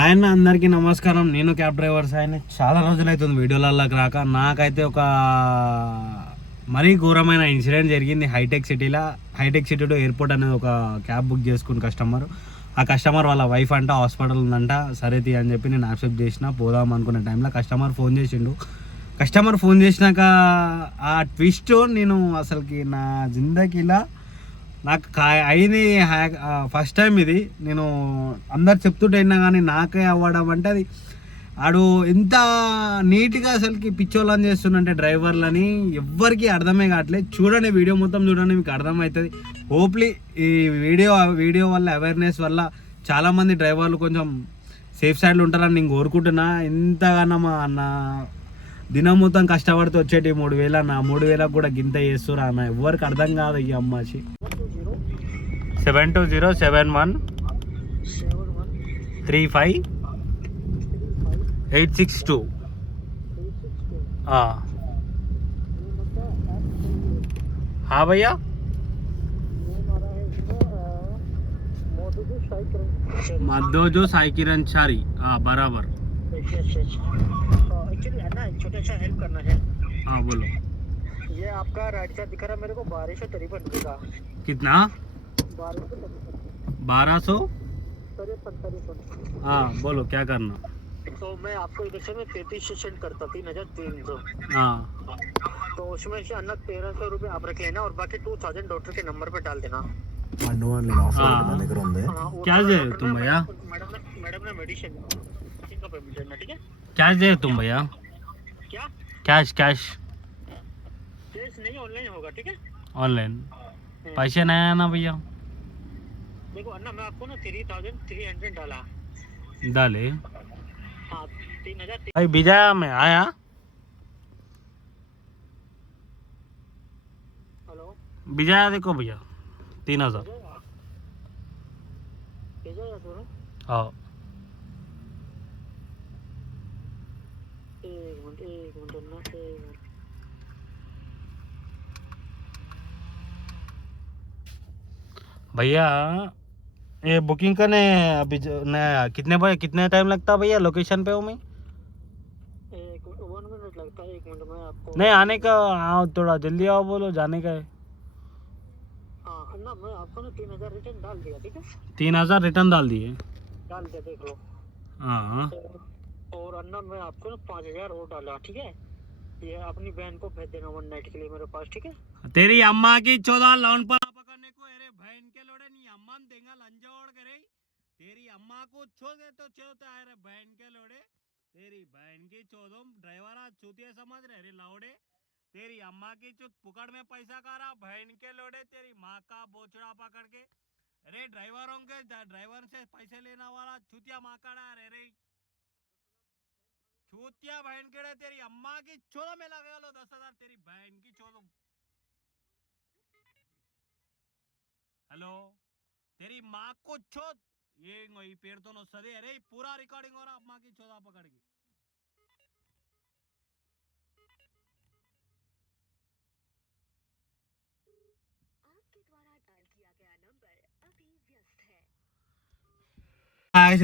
Hi అన్న, అందరికీ నమస్కారం. నేను క్యాబ్ డ్రైవర్ సాయిని. చాలా రోజులైతుంది వీడియోలలోకి రాక. నాకైతే ఒక మరీ ఘోరమైన ఇన్సిడెంట్ జరిగింది హైటెక్ సిటీ టు ఎయిర్పోర్ట్ అనేది ఒక క్యాబ్ బుక్ చేసుకుని ఆ కస్టమర్ వాళ్ళ వైఫ్ అంట హాస్పిటల్ ఉందంట. సరే తీ అని చెప్పి నేను యాక్సెప్ట్ చేసిన. పోదాం అనుకునే టైంలో కస్టమర్ ఫోన్ చేసిండు. కస్టమర్ ఫోన్ చేసినాక ఆ ట్విస్ట్ నేను అసలుకి నా జిందగీలా నాకు అయింది ఫస్ట్ టైం. ఇది నేను అందరు చెప్తుంటే అయినా కానీ నాకే అవ్వడం అంటే అది ఆడు ఎంత నీట్గా అసలుకి పిచ్చోళ్ళని చేస్తుందంటే డ్రైవర్లని ఎవ్వరికి అర్థమే కావట్లేదు. చూడండి, వీడియో మొత్తం చూడండి, మీకు అర్థమవుతుంది. హోప్లీ ఈ వీడియో వల్ల అవేర్నెస్ వల్ల చాలామంది డ్రైవర్లు కొంచెం సేఫ్ సైడ్లో ఉంటారని నేను కోరుకుంటున్నా. ఇంతగానో అన్న దినం మొత్తం కష్టపడితే వచ్చేటి 3,000 అన్న, 3,000 కూడా గింత చేస్తురా అన్న. ఎవరికి అర్థం కాదు ఈ అమ్మాచి. 72071 35862. हाँ भैया, मद्दोजो साई किरण चारी. हाँ बराबर. एक्चुअली है ना, छोटा सा हेल्प करना है. हाँ बोलो. ये आपका राइट साइड दिख रहा है मेरे को 1253 का. कितना? 1200. हाँ बोलो, क्या करना? तो मैं आपको इधर से मैं 33 से सेंड करता 3,300. हाँ तो उसमें से अन्ना 1,300 रुपये आप रख लेना और बाकी 2,000 डॉक्टर के नंबर पे डाल देना. क्या दे तुम भैया? मैडम ने मेडिसिन का पेमेंट देना, ठीक है? क्या दे तुम भैया? क्या कैश? कैश नहीं, ऑनलाइन होगा, ठीक है? ऑनलाइन. पैसे नहीं आया ना भैया? देखो अन्ना, मैं आपको ना 3,300 डाले. हाँ 3,000. भाई बीजा में आया. हेलो, बीजा देखो भैया 3,000. हाँ एक मिनट अन्ना, भैया ये बुकिंग करने अभी कितने टाइम लगता है भैया? लोकेशन पे हूँ मैं. 1 मिनट लगता है. 1 मिनट में आपको नहीं आने का. हाँ थोड़ा जल्दी आओ, बोलो जाने का है. हाँ अन्ना, मैं आपको ना 3,000 रिटर्न डाल दिया, ठीक है? 3,000 रिटर्न डाल दिए. डाल दिया, देख लो. हाँ और अन्ना मैं आपको ना 5,000 और डाला, ठीक है? ये अपनी बहन को भेज देना 1 नाइट के लिए मेरे पास, ठीक है? तेरी अम्मा की 14 लोन पर पकड़ने को. अरे बहन के लोड़े नहीं अम्मा देगा लंजोड़ करे. तेरी अम्मा को छोड़ तो अरे बहन के लोड़े. तेरी बहन की चौदह ड्राइवर चूतिया समझ रहे. अरे लौड़े, तेरी अम्मा की चुत पुकड़ में पैसा खा रहा बहन के लोड़े. तेरी माँ का बोचड़ा पकड़ के. अरे ड्राइवरों के ड्राइवर से पैसे लेना वाला चूतिया माकड़ा. अरे चूतिया बहन के. तेरी अम्मा की चौदह में लगा लो 10,000. तेरी बहन की चौदह. हेलो, तेरी माँ को चोद. ये पेड़ तो नो सदे. अरे पूरा रिकॉर्डिंग हो रहा अम्मा की चौदह पकड़ के. आपके द्वारा डायल किया गया नंबर अभी व्यस्त है.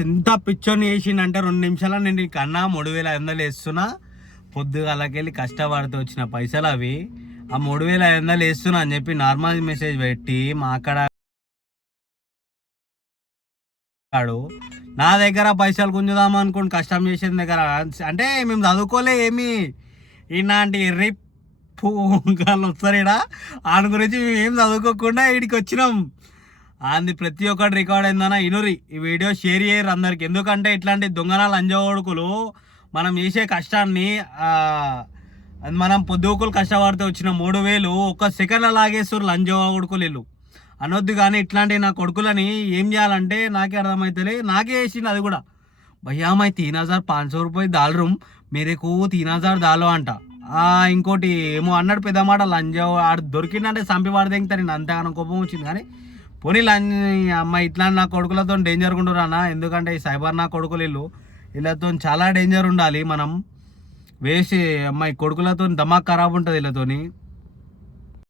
ఎంత పిచ్చోని వేసిండంటే 2 నిమిషాలు నేను కన్నా 3,500 వేస్తున్నా. పొద్దుగాలకెళ్ళి కష్టపడితే వచ్చిన పైసలు అవి. ఆ 3,500 వేస్తున్నా అని చెప్పి నార్మల్ మెసేజ్ పెట్టి మా అక్కడ నా దగ్గర పైసలు గుంజుదాం అనుకోండి. కష్టం చేసిన దగ్గర అంటే మేము చదువుకోలే ఏమి. ఇలాంటి రిప్పుగాళ్ళు వస్తారు ఇక్కడ. ఆయన గురించి మేము ఏం చదువుకోకుండా వీడికి వచ్చినాం. అది ప్రతి ఒక్కటి రికార్డ్ అయిందన్న. ఇనురి ఈ వీడియో షేర్ చేయరు అందరికి. ఎందుకంటే ఇట్లాంటి దొంగనాలు లంజోడుకులు మనం చేసే కష్టాన్ని మనం పొద్దుకులు కష్టపడితే వచ్చిన 3,000 ఒక్క సెకండ్లో లాగేస్తారు లంజోడుకులు వీళ్ళు అనొద్దు. కానీ ఇట్లాంటి నా కొడుకులని ఏం చేయాలంటే నాకే అర్థమవుతలే. నాకే వేసింది అది కూడా. భయ్యా మై 3,500 रुपये डाल रूम मेरे को 3,000 डालो అంట. ఇంకోటి ఏమో అన్నాడు పెద్ద మాట. లంజో ఆడు దొరికిందంటే చంపి వాడు దింగుతారు. నేను అంతగానో కోపం వచ్చింది. కానీ పోనీ అమ్మాయి ఇట్లాంటి నా కొడుకులతో డేంజర్ ఉండరు అన్న. ఎందుకంటే ఈ సైబర్ నా కొడుకులు వీళ్ళతో చాలా డేంజర్ ఉండాలి. మనం వేసి అమ్మాయి కొడుకులతో దమాక్ ఖరాబ్ ఉంటుంది వీళ్ళతోని.